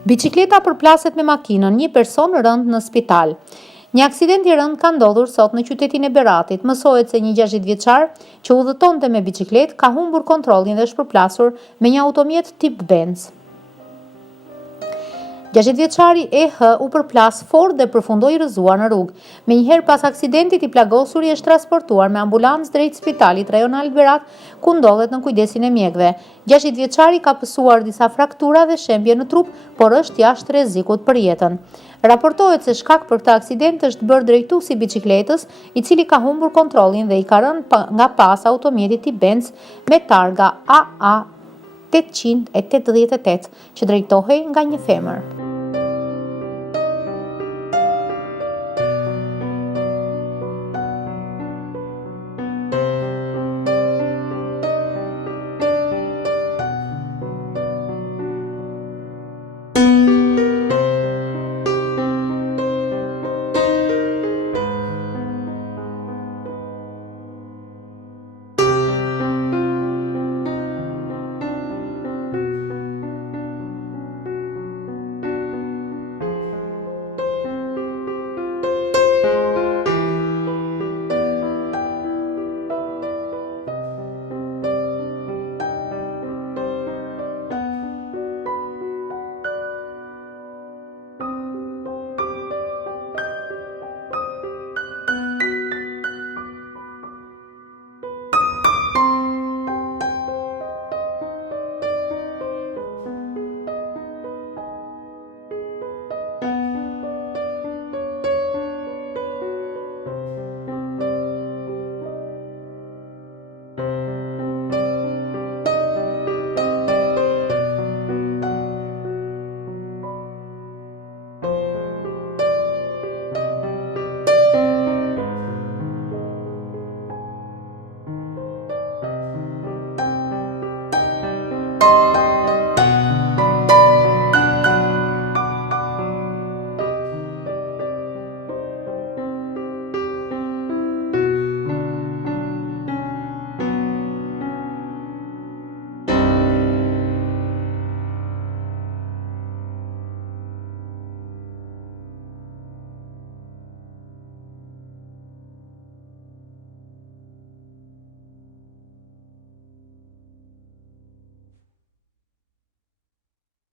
Biçikleta përplaset me makinën, një person rënd në spital. Një aksident i rënd ka ndodhur sot në qytetin e Beratit. Mësohet se një 60 vjeçar që udhëtonte me biçikletë ka humbur kontrollin dhe shpërplasur me një automjet tip Benz. 60 vjeçari EH u përplas fort dhe përfundoi rrëzuar në rrugë. Menjëherë pas aksidentit, i plagosuri është transportuar me ambulancë drejt spitalit rajonal Berat, ku ndodhet në kujdesin e mjekëve. 60 vjeçari ka pësuar disa fraktura dhe shembje në trup, por është jashtë rrezikut për jetën. Raportohet se shkak për këtë aksident është bërë drejtuesi i biçikletës, i cili ka humbur kontrollin dhe i ka rënë nga pas automjeti tip Benz me targa AA 888 që drejtohej nga një femër.